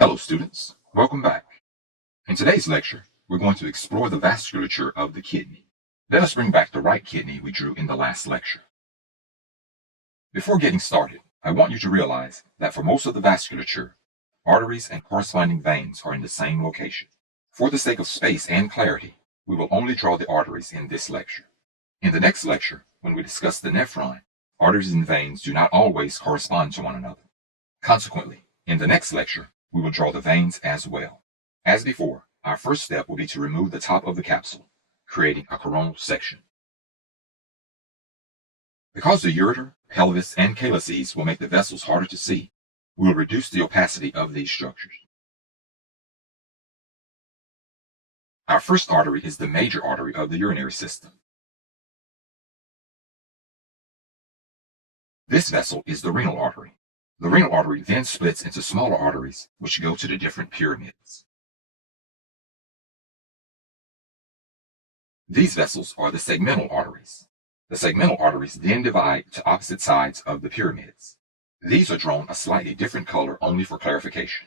Hello students, welcome back. In today's lecture, we're going to explore the vasculature of the kidney. Let us bring back the right kidney we drew in the last lecture. Before getting started, I want you to realize that for most of the vasculature, arteries and corresponding veins are in the same location. For the sake of space and clarity, we will only draw the arteries in this lecture. In the next lecture, when we discuss the nephron, arteries and veins do not always correspond to one another. Consequently, in the next lecture, we will draw the veins as well. As before, our first step will be to remove the top of the capsule, creating a coronal section. Because the ureter, pelvis, and calyces will make the vessels harder to see, we will reduce the opacity of these structures. Our first artery is the major artery of the urinary system. This vessel is the renal artery. The renal artery then splits into smaller arteries which go to the different pyramids. These vessels are the segmental arteries. The segmental arteries then divide to opposite sides of the pyramids. These are drawn a slightly different color only for clarification.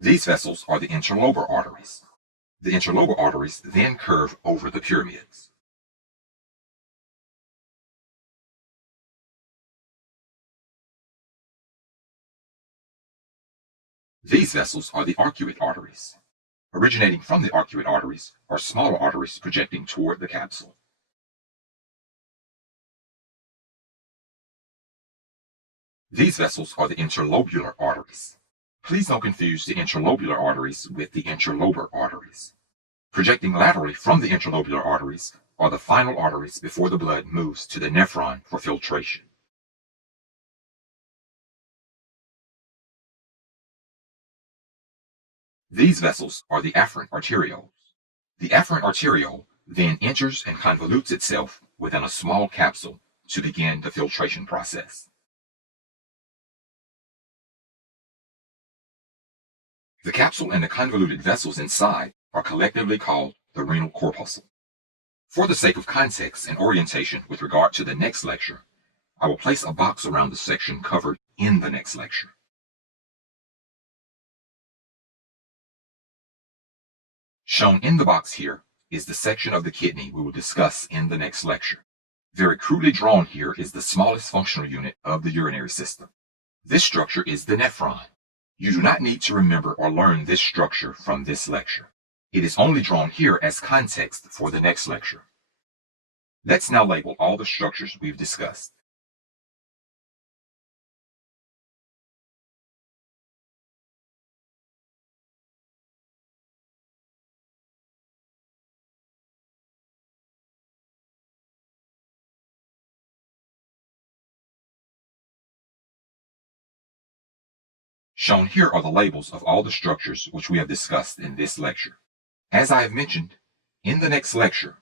These vessels are the interlobar arteries. The interlobar arteries then curve over the pyramids. These vessels are the arcuate arteries. Originating from the arcuate arteries are smaller arteries projecting toward the capsule. These vessels are the interlobular arteries. Please don't confuse the interlobular arteries with the interlobar arteries. Projecting laterally from the interlobular arteries are the final arteries before the blood moves to the nephron for filtration. These vessels are the afferent arterioles. The afferent arteriole then enters and convolutes itself within a small capsule to begin the filtration process. The capsule and the convoluted vessels inside are collectively called the renal corpuscle. For the sake of context and orientation with regard to the next lecture, I will place a box around the section covered in the next lecture. Shown in the box here is the section of the kidney we will discuss in the next lecture. Very crudely drawn here is the smallest functional unit of the urinary system. This structure is the nephron. You do not need to remember or learn this structure from this lecture. It is only drawn here as context for the next lecture. Let's now label all the structures we've discussed. Shown here are the labels of all the structures which we have discussed in this lecture. As I have mentioned, in the next lecture,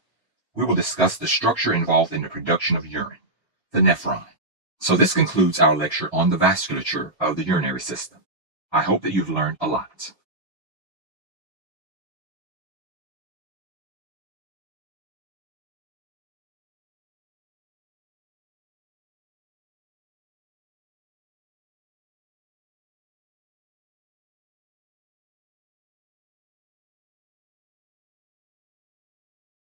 we will discuss the structure involved in the production of urine, the nephron. So this concludes our lecture on the vasculature of the urinary system. I hope that you've learned a lot.